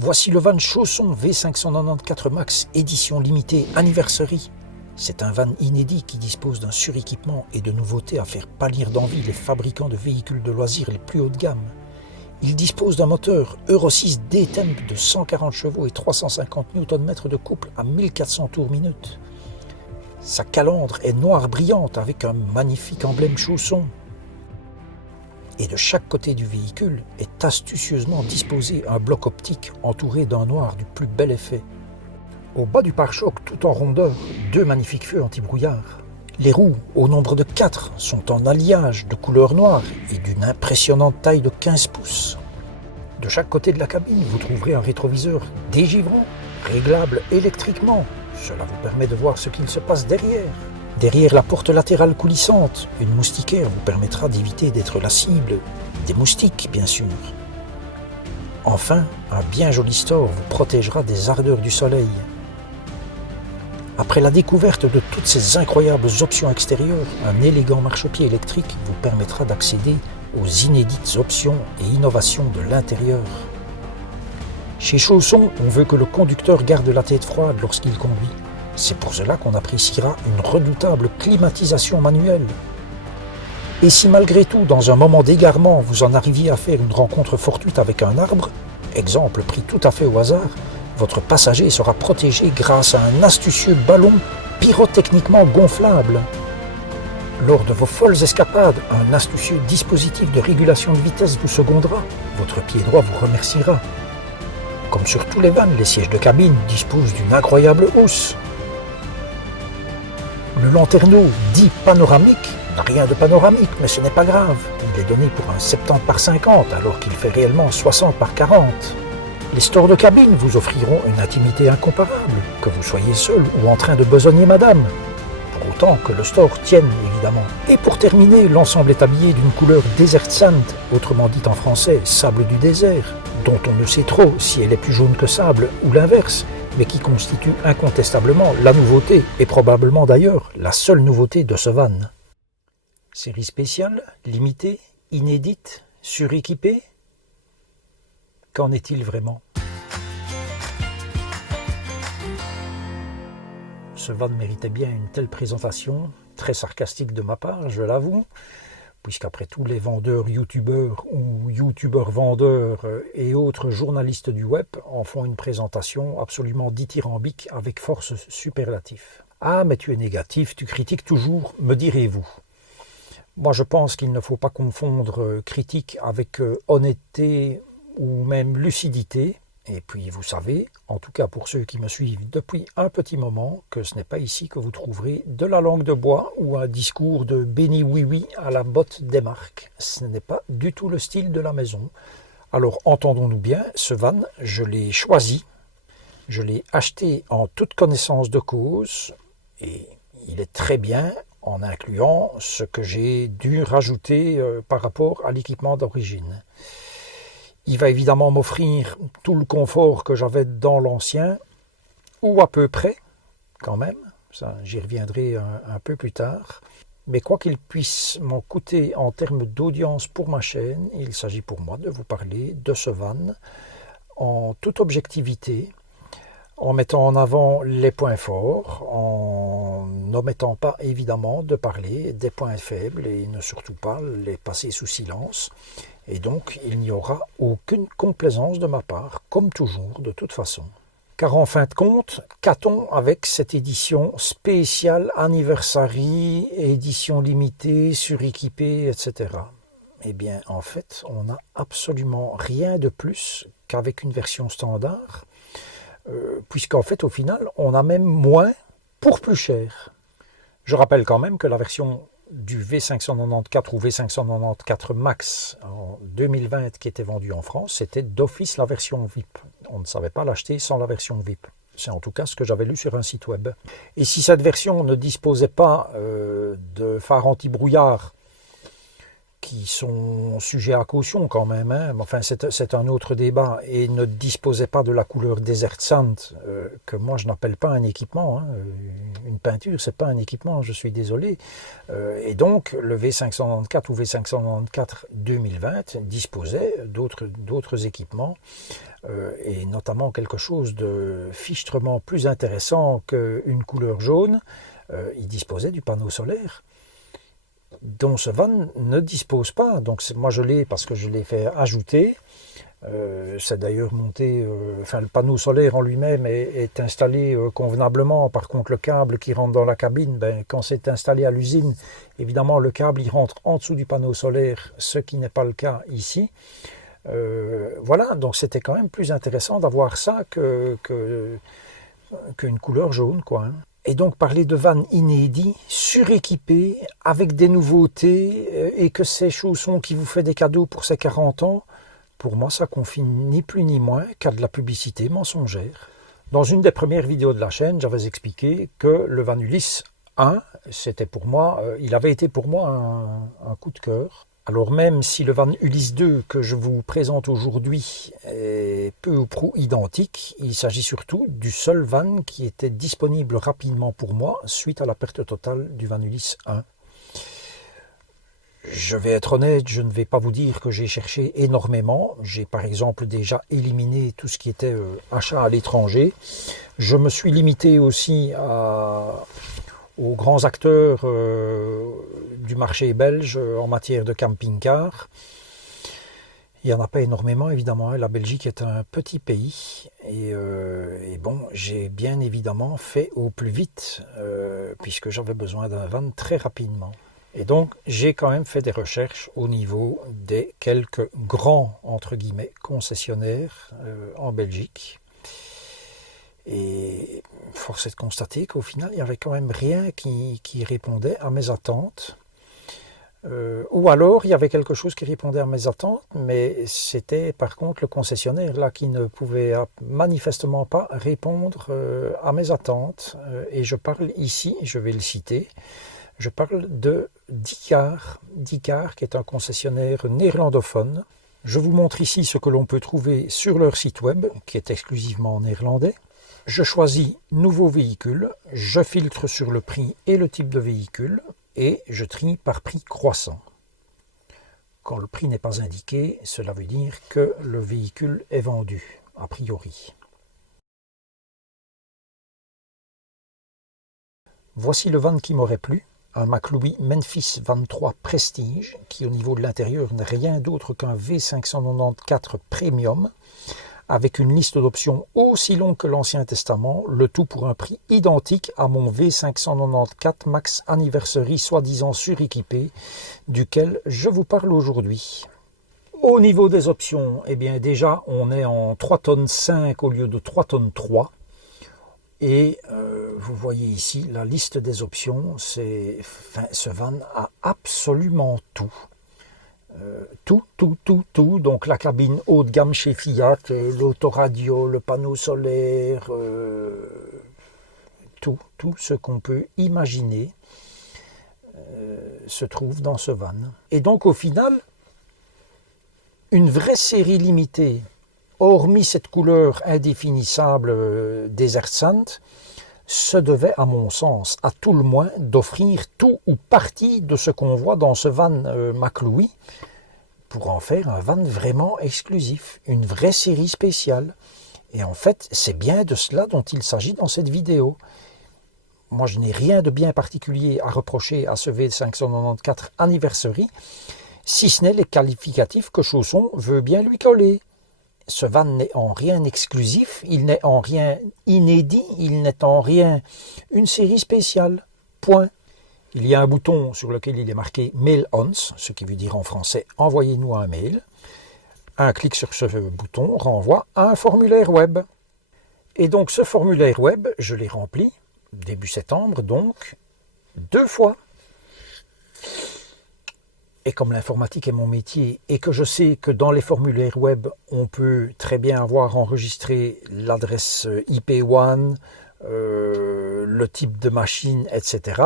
Voici le van Chausson V594 Max édition limitée Anniversary. C'est un van inédit qui dispose d'un suréquipement et de nouveautés à faire pâlir d'envie les fabricants de véhicules de loisirs les plus haut de gamme. Il dispose d'un moteur Euro 6 D-Temp de 140 chevaux et 350 Nm de couple à 1400 tours minute. Sa calandre est noire brillante avec un magnifique emblème Chausson. Et de chaque côté du véhicule est astucieusement disposé un bloc optique entouré d'un noir du plus bel effet. Au bas du pare-choc, tout en rondeur, deux magnifiques feux anti-brouillard. Les roues, au nombre de 4, sont en alliage de couleur noire et d'une impressionnante taille de 15 pouces. De chaque côté de la cabine, vous trouverez un rétroviseur dégivrant, réglable électriquement. Cela vous permet de voir ce qu'il se passe derrière. Derrière la porte latérale coulissante, une moustiquaire vous permettra d'éviter d'être la cible des moustiques, bien sûr. Enfin, un bien joli store vous protégera des ardeurs du soleil. Après la découverte de toutes ces incroyables options extérieures, un élégant marchepied électrique vous permettra d'accéder aux inédites options et innovations de l'intérieur. Chez Chausson, on veut que le conducteur garde la tête froide lorsqu'il conduit. C'est pour cela qu'on appréciera une redoutable climatisation manuelle. Et si malgré tout, dans un moment d'égarement, vous en arriviez à faire une rencontre fortuite avec un arbre, exemple pris tout à fait au hasard, votre passager sera protégé grâce à un astucieux ballon pyrotechniquement gonflable. Lors de vos folles escapades, un astucieux dispositif de régulation de vitesse vous secondera. Votre pied droit vous remerciera. Comme sur tous les vans, les sièges de cabine disposent d'une incroyable housse. Le lanterneau dit panoramique n'a rien de panoramique, mais ce n'est pas grave. Il est donné pour un 70 par 50 alors qu'il fait réellement 60 par 40. Les stores de cabine vous offriront une intimité incomparable, que vous soyez seul ou en train de besogner madame. Pour autant que le store tienne, évidemment. Et pour terminer, l'ensemble est habillé d'une couleur desert sand, autrement dit en français sable du désert, dont on ne sait trop si elle est plus jaune que sable ou l'inverse, mais qui constitue incontestablement la nouveauté, et probablement d'ailleurs la seule nouveauté de ce van. Série spéciale, limitée, inédite, suréquipée? Qu'en est-il vraiment? Ce van méritait bien une telle présentation, très sarcastique de ma part, je l'avoue, puisqu'après tout les vendeurs youtubeurs ou youtubeurs vendeurs et autres journalistes du web en font une présentation absolument dithyrambique avec force superlatif. Ah, mais tu es négatif, tu critiques toujours, me direz-vous. Moi je pense qu'il ne faut pas confondre critique avec honnêteté ou même lucidité. Et puis vous savez, en tout cas pour ceux qui me suivent depuis un petit moment, que ce n'est pas ici que vous trouverez de la langue de bois ou un discours de béni oui-oui à la botte des marques. Ce n'est pas du tout le style de la maison. Alors entendons-nous bien, ce van, je l'ai choisi, je l'ai acheté en toute connaissance de cause et il est très bien en incluant ce que j'ai dû rajouter par rapport à l'équipement d'origine. Il va évidemment m'offrir tout le confort que j'avais dans l'ancien, ou à peu près, quand même, ça j'y reviendrai un peu plus tard. Mais quoi qu'il puisse m'en coûter en termes d'audience pour ma chaîne, il s'agit pour moi de vous parler de ce van en toute objectivité, en mettant en avant les points forts, en n'omettant pas évidemment de parler des points faibles et ne surtout pas les passer sous silence. Et donc, il n'y aura aucune complaisance de ma part, comme toujours, de toute façon. Car en fin de compte, qu'a-t-on avec cette édition spéciale Anniversary, édition limitée, suréquipée, etc. Eh bien, en fait, on n'a absolument rien de plus qu'avec une version standard, puisqu'en fait, au final, on a même moins pour plus cher. Je rappelle quand même que la version du V594 ou V594 Max en 2020 qui était vendu en France, c'était d'office la version VIP. On ne savait pas l'acheter sans la version VIP. C'est en tout cas ce que j'avais lu sur un site web. Et si cette version ne disposait pas de phare anti-brouillard qui sont sujets à caution quand même, hein. Enfin, c'est un autre débat, et ne disposaient pas de la couleur Desert Sand, que moi je n'appelle pas un équipement, hein. Une peinture, c'est pas un équipement, je suis désolé. Et donc, le V594 ou V594 2020 disposait d'autres équipements, et notamment quelque chose de fichtrement plus intéressant qu'une couleur jaune. Il disposait du panneau solaire, dont ce van ne dispose pas. Donc moi je l'ai parce que je l'ai fait ajouter. C'est d'ailleurs monté, enfin le panneau solaire en lui-même est installé convenablement. Par contre, le câble qui rentre dans la cabine, ben, quand c'est installé à l'usine, évidemment le câble il rentre en dessous du panneau solaire, ce qui n'est pas le cas ici. Voilà, donc c'était quand même plus intéressant d'avoir ça qu'une couleur jaune, quoi, hein. Et donc parler de van inédit, suréquipé, avec des nouveautés, et que ces chaussons qui vous fait des cadeaux pour ses 40 ans, pour moi ça confine ni plus ni moins qu'à de la publicité mensongère. Dans une des premières vidéos de la chaîne, j'avais expliqué que le Van Ulysse 1, c'était pour moi, il avait été pour moi un coup de cœur. Alors même si le Van Ulysse 2 que je vous présente aujourd'hui est peu ou prou identique, il s'agit surtout du seul van qui était disponible rapidement pour moi suite à la perte totale du Van Ulysse 1. Je vais être honnête, je ne vais pas vous dire que j'ai cherché énormément. J'ai par exemple déjà éliminé tout ce qui était achat à l'étranger. Je me suis limité aussi aux grands acteurs du marché belge en matière de camping-car. Il n'y en a pas énormément, évidemment. La Belgique est un petit pays. Et bon, j'ai bien évidemment fait au plus vite, puisque j'avais besoin d'un van très rapidement. Et donc, j'ai quand même fait des recherches au niveau des quelques grands, entre guillemets, concessionnaires en Belgique. Et force est de constater qu'au final, il n'y avait quand même rien qui répondait à mes attentes. Ou alors, il y avait quelque chose qui répondait à mes attentes, mais c'était par contre le concessionnaire là qui ne pouvait manifestement pas répondre à mes attentes. Et je parle ici, je vais le citer, je parle de Dikar, qui est un concessionnaire néerlandophone. Je vous montre ici ce que l'on peut trouver sur leur site web, qui est exclusivement en néerlandais. Je choisis nouveau véhicule, je filtre sur le prix et le type de véhicule et je trie par prix croissant. Quand le prix n'est pas indiqué, cela veut dire que le véhicule est vendu, a priori. Voici le van qui m'aurait plu, un McLoui Memphis 23 Prestige, qui au niveau de l'intérieur n'est rien d'autre qu'un V594 Premium, avec une liste d'options aussi longue que l'Ancien Testament, le tout pour un prix identique à mon V594 Max Anniversary soi-disant suréquipé, duquel je vous parle aujourd'hui. Au niveau des options, eh bien déjà on est en 3,5 tonnes au lieu de 3,3 tonnes. Et vous voyez ici la liste des options, ce van a absolument tout. Tout, donc la cabine haut de gamme chez Fiat, l'autoradio, le panneau solaire, tout ce qu'on peut imaginer se trouve dans ce van. Et donc au final, une vraie série limitée, hormis cette couleur indéfinissable Desert Sand, se devait, à mon sens, à tout le moins, d'offrir tout ou partie de ce qu'on voit dans ce van McLoui pour en faire un van vraiment exclusif, une vraie série spéciale. Et en fait, c'est bien de cela dont il s'agit dans cette vidéo. Moi, je n'ai rien de bien particulier à reprocher à ce V594 Anniversary, si ce n'est les qualificatifs que Chausson veut bien lui coller. Ce van n'est en rien exclusif, il n'est en rien inédit, il n'est en rien une série spéciale. Point. Il y a un bouton sur lequel il est marqué Mail Ons, ce qui veut dire en français « Envoyez-nous un mail ». Un clic sur ce bouton renvoie à un formulaire web. Et donc ce formulaire web, je l'ai rempli, début septembre donc, 2 fois. Et comme l'informatique est mon métier et que je sais que dans les formulaires web, on peut très bien avoir enregistré l'adresse IP1, le type de machine, etc.,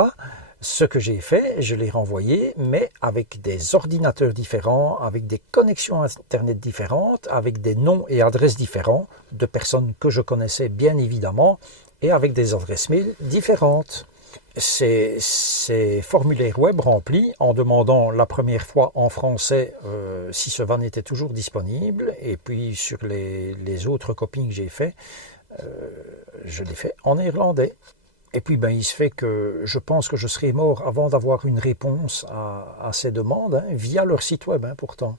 Ce que j'ai fait, je l'ai renvoyé, mais avec des ordinateurs différents, avec des connexions Internet différentes, avec des noms et adresses différents, de personnes que je connaissais bien évidemment, et avec des adresses mail différentes. Ces formulaires web remplis en demandant la première fois en français si ce van était toujours disponible, et puis sur les autres copies que j'ai fait, je l'ai fait en néerlandais. Et puis il se fait que je pense que je serai mort avant d'avoir une réponse à ces demandes, via leur site web pourtant.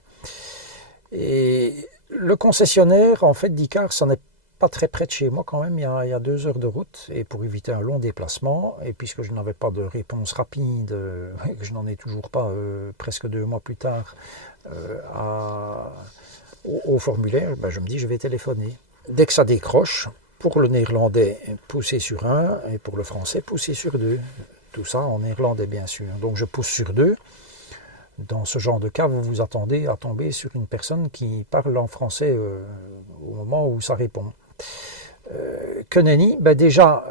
Et le concessionnaire en fait d'Icar, ça n'est pas très près de chez moi quand même, il y a 2 heures de route, et pour éviter un long déplacement, et puisque je n'avais pas de réponse rapide, que je n'en ai toujours pas presque 2 mois plus tard au formulaire, je me dis je vais téléphoner. Dès que ça décroche, pour le néerlandais, pousser sur 1, et pour le français, pousser sur 2. Tout ça en néerlandais bien sûr. Donc je pousse sur 2. Dans ce genre de cas, vous vous attendez à tomber sur une personne qui parle en français au moment où ça répond. Que nenni, déjà,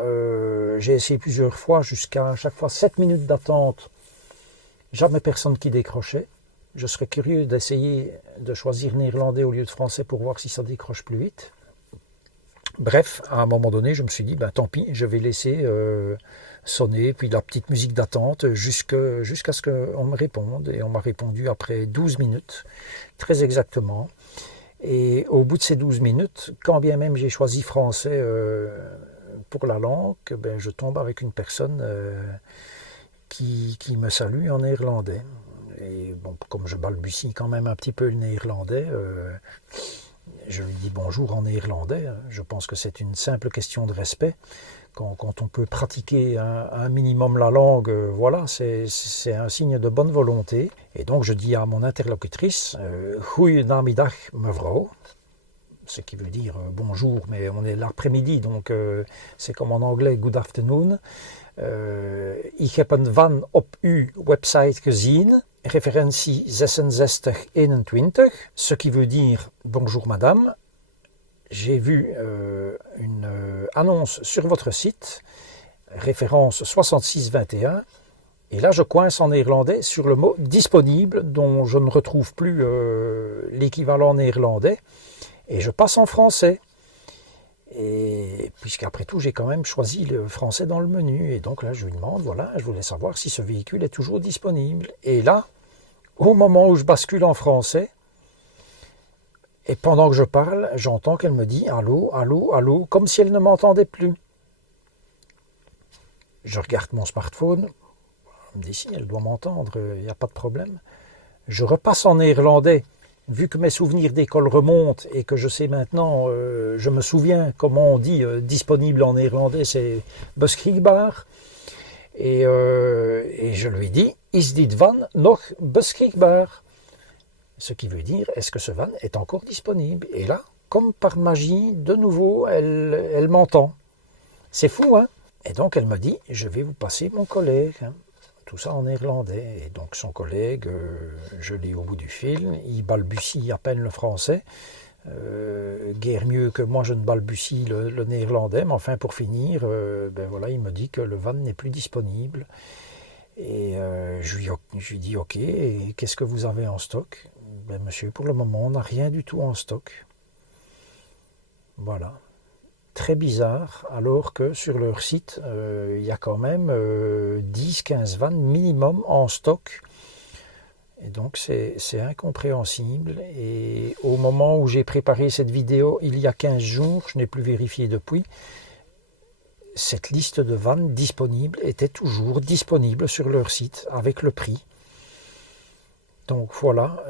j'ai essayé plusieurs fois, jusqu'à chaque fois 7 minutes d'attente, jamais personne qui décrochait. Je serais curieux d'essayer de choisir néerlandais au lieu de français pour voir si ça décroche plus vite. Bref, à un moment donné, je me suis dit, tant pis, je vais laisser sonner, puis la petite musique d'attente jusqu'à ce qu'on me réponde. Et on m'a répondu après 12 minutes, très exactement. Et au bout de ces 12 minutes, quand bien même j'ai choisi français pour la langue, je tombe avec une personne qui me salue en néerlandais. Et comme je balbutie quand même un petit peu le néerlandais, je lui dis bonjour en néerlandais. Je pense que c'est une simple question de respect. Quand on peut pratiquer un minimum la langue, voilà, c'est un signe de bonne volonté. Et donc je dis à mon interlocutrice, Goedenamiddag mevrouw, ce qui veut dire bonjour, mais on est l'après-midi, donc c'est comme en anglais good afternoon. Ik heb een van op uw website gezien. Référentie 6621, ce qui veut dire bonjour madame, j'ai vu une annonce sur votre site, référence 6621, et là je coince en néerlandais sur le mot disponible, dont je ne retrouve plus l'équivalent néerlandais, et je passe en français. Et puisqu'après tout, j'ai quand même choisi le français dans le menu. Et donc là, je lui demande, voilà, je voulais savoir si ce véhicule est toujours disponible. Et là, au moment où je bascule en français, et pendant que je parle, j'entends qu'elle me dit « Allô, allô, allô », comme si elle ne m'entendait plus. Je regarde mon smartphone, elle me dit « Si, elle doit m'entendre, il n'y a pas de problème ». Je repasse en néerlandais. Vu que mes souvenirs d'école remontent et que je sais maintenant, je me souviens comment on dit disponible en néerlandais, c'est beschikbaar. Et je lui dis, is dit van nog beschikbaar? Ce qui veut dire, est-ce que ce van est encore disponible? Et là, comme par magie, de nouveau, elle m'entend. C'est fou, hein? Et donc elle me dit, je vais vous passer mon collègue. Tout ça en néerlandais. Et donc son collègue, je l'ai au bout du fil, il balbutie à peine le français, guère mieux que moi je ne balbutie le néerlandais, mais enfin pour finir, voilà, il me dit que le van n'est plus disponible. Et je lui dis ok, et qu'est-ce que vous avez en stock? Monsieur, pour le moment on n'a rien du tout en stock. Voilà. Très bizarre, alors que sur leur site, il y a quand même 10-15 vannes minimum en stock. Et donc c'est incompréhensible. Et au moment où j'ai préparé cette vidéo, il y a 15 jours, je n'ai plus vérifié depuis, cette liste de vannes disponibles était toujours disponible sur leur site avec le prix. Donc voilà.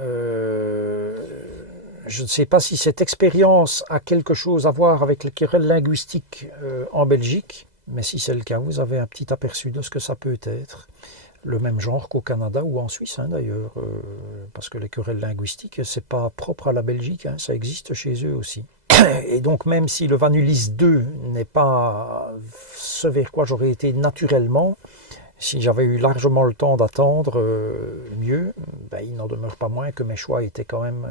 Je ne sais pas si cette expérience a quelque chose à voir avec les querelles linguistiques en Belgique, mais si c'est le cas, vous avez un petit aperçu de ce que ça peut être. Le même genre qu'au Canada ou en Suisse, d'ailleurs, parce que les querelles linguistiques, c'est pas propre à la Belgique, ça existe chez eux aussi. Et donc même si le Van Ulysse 2 n'est pas ce vers quoi j'aurais été naturellement, si j'avais eu largement le temps d'attendre mieux, il n'en demeure pas moins que mes choix étaient quand même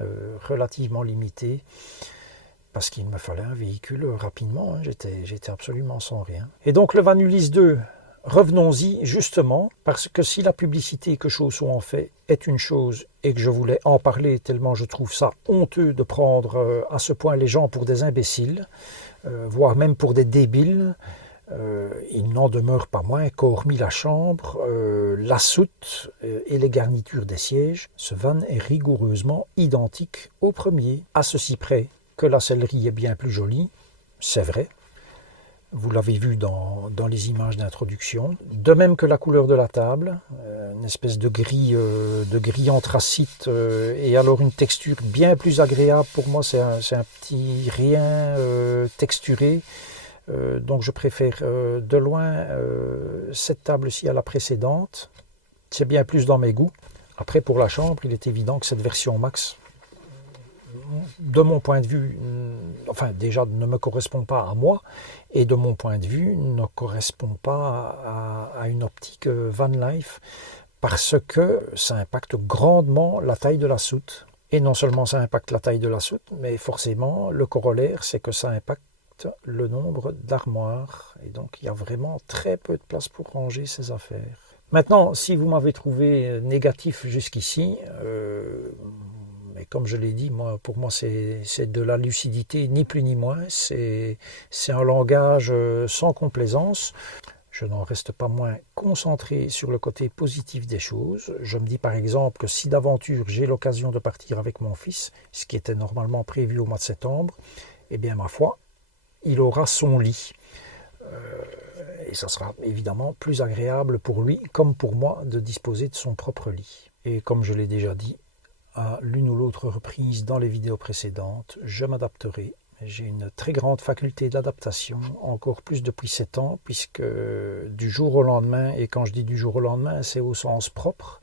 relativement limités, parce qu'il me fallait un véhicule rapidement, j'étais absolument sans rien. Et donc le Van Ulysse 2 Revenons-y justement, parce que si la publicité que Chausson en fait est une chose et que je voulais en parler tellement je trouve ça honteux de prendre à ce point les gens pour des imbéciles, voire même pour des débiles, il n'en demeure pas moins qu'hormis la chambre, la soute et les garnitures des sièges, ce van est rigoureusement identique au premier, à ceci près que la sellerie est bien plus jolie, c'est vrai. Vous l'avez vu dans les images d'introduction. De même que la couleur de la table, une espèce de gris anthracite et alors une texture bien plus agréable. Pour moi, c'est un petit rien texturé. Donc je préfère de loin cette table-ci à la précédente. C'est bien plus dans mes goûts. Après, pour la chambre, il est évident que cette version Max, de mon point de vue, enfin déjà ne me correspond pas à moi, et de mon point de vue ne correspond pas à une optique van life, parce que ça impacte grandement la taille de la soute. Et non seulement ça impacte la taille de la soute, mais forcément le corollaire c'est que ça impacte le nombre d'armoires, et donc il y a vraiment très peu de place pour ranger ses affaires. Maintenant, si vous m'avez trouvé négatif jusqu'ici, mais comme je l'ai dit, pour moi c'est de la lucidité, ni plus ni moins, c'est un langage sans complaisance. Je n'en reste pas moins concentré sur le côté positif des choses. Je me dis par exemple que si d'aventure j'ai l'occasion de partir avec mon fils, ce qui était normalement prévu au mois de septembre, eh bien ma foi, il aura son lit. Et ça sera évidemment plus agréable pour lui comme pour moi de disposer de son propre lit. Et comme je l'ai déjà dit à l'une ou l'autre reprise dans les vidéos précédentes, je m'adapterai. J'ai une très grande faculté d'adaptation, encore plus depuis 7 ans, puisque du jour au lendemain, et quand je dis du jour au lendemain, c'est au sens propre,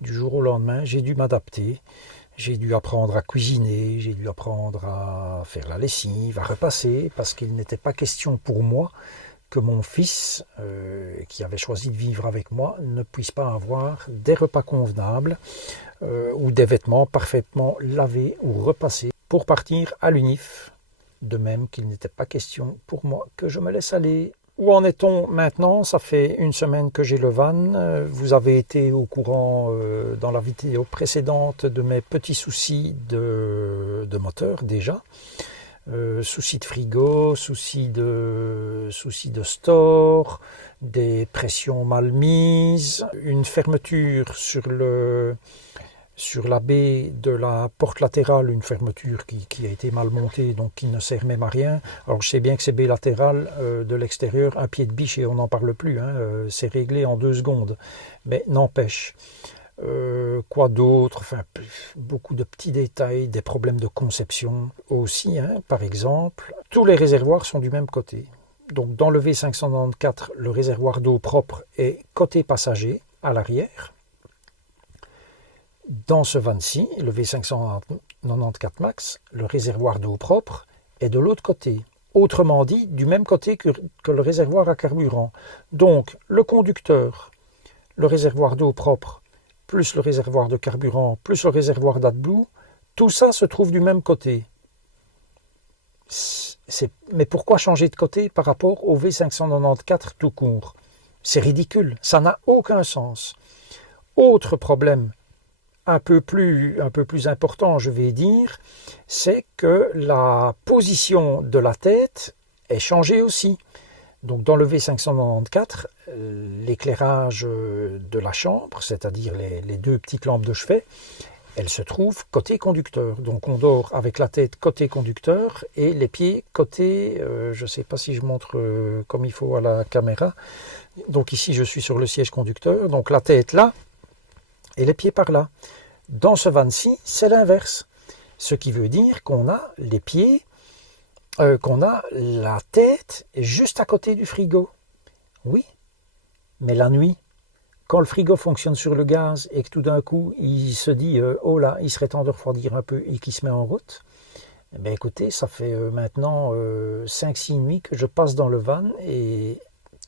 du jour au lendemain, j'ai dû m'adapter. J'ai dû apprendre à cuisiner, j'ai dû apprendre à faire la lessive, à repasser, parce qu'il n'était pas question pour moi que mon fils, qui avait choisi de vivre avec moi, ne puisse pas avoir des repas convenables ou des vêtements parfaitement lavés ou repassés pour partir à l'UNIF. De même qu'il n'était pas question pour moi que je me laisse aller. Où en est-on maintenant? Ça fait une semaine que j'ai le van. Vous avez été au courant dans la vidéo précédente de mes petits soucis de moteur déjà. Soucis de frigo, soucis de store, des pressions mal mises, une fermeture sur la baie de la porte latérale, une fermeture qui a été mal montée, donc qui ne sert même à rien. Alors je sais bien que ces baies latérales de l'extérieur, un pied de biche et on n'en parle plus, hein, c'est réglé en 2 secondes. Mais n'empêche, quoi d'autre? Enfin, beaucoup de petits détails, des problèmes de conception aussi, hein, par exemple. Tous les réservoirs sont du même côté. Donc dans le V594, le réservoir d'eau propre est côté passager, à l'arrière. Dans ce van-ci, le V594 Max, le réservoir d'eau propre est de l'autre côté. Autrement dit, du même côté que le réservoir à carburant. Donc, le conducteur, le réservoir d'eau propre, plus le réservoir de carburant, plus le réservoir d'AdBlue, tout ça se trouve du même côté. Mais pourquoi changer de côté par rapport au V594 tout court? C'est ridicule, ça n'a aucun sens. Autre problème, un peu plus important, je vais dire, c'est que la position de la tête est changée aussi. Donc dans le V594, l'éclairage de la chambre, c'est-à-dire les 2 petites lampes de chevet, elles se trouvent côté conducteur. Donc on dort avec la tête côté conducteur et les pieds côté, je ne sais pas si je montre comme il faut à la caméra. Donc ici je suis sur le siège conducteur, donc la tête là et les pieds par là. Dans ce van-ci, c'est l'inverse. Ce qui veut dire qu'on a les pieds, qu'on a la tête juste à côté du frigo. Oui, mais la nuit, quand le frigo fonctionne sur le gaz et que tout d'un coup, il se dit « Oh là, il serait temps de refroidir un peu » et qu'il se met en route, eh bien, écoutez, ça fait maintenant 5-6 nuits que je passe dans le van et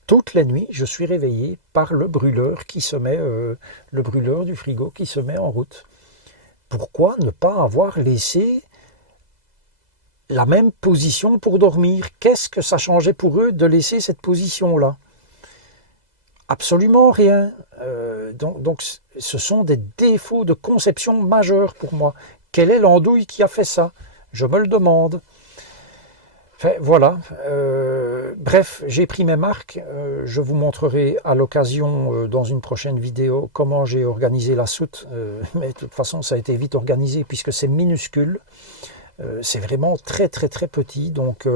toutes les nuits, je suis réveillé par le brûleur le brûleur du frigo qui se met en route. Pourquoi ne pas avoir laissé la même position pour dormir? Qu'est-ce que ça changeait pour eux de laisser cette position-là? Absolument rien. Donc, ce sont des défauts de conception majeurs pour moi. Quelle est l'andouille qui a fait ça? Je me le demande. Enfin, voilà. Bref, j'ai pris mes marques. Je vous montrerai à l'occasion, dans une prochaine vidéo, comment j'ai organisé la soute. Mais de toute façon, ça a été vite organisé puisque c'est minuscule. C'est vraiment très très très petit. Donc,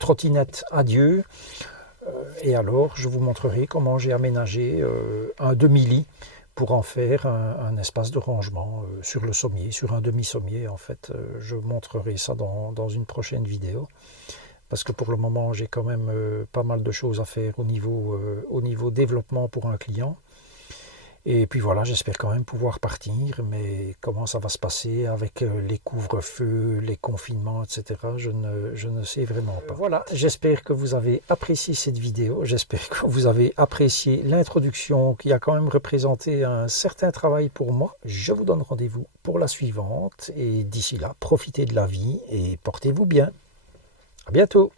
trottinette, adieu. Et alors, je vous montrerai comment j'ai aménagé un demi-lit pour en faire un espace de rangement sur le sommier, sur un demi-sommier en fait. Je montrerai ça dans une prochaine vidéo. Parce que pour le moment, j'ai quand même pas mal de choses à faire au niveau développement pour un client. Et puis voilà, j'espère quand même pouvoir partir, mais comment ça va se passer avec les couvre-feux, les confinements, etc. Je ne sais vraiment pas. Voilà, j'espère que vous avez apprécié cette vidéo, j'espère que vous avez apprécié l'introduction qui a quand même représenté un certain travail pour moi. Je vous donne rendez-vous pour la suivante, et d'ici là, profitez de la vie et portez-vous bien. À bientôt.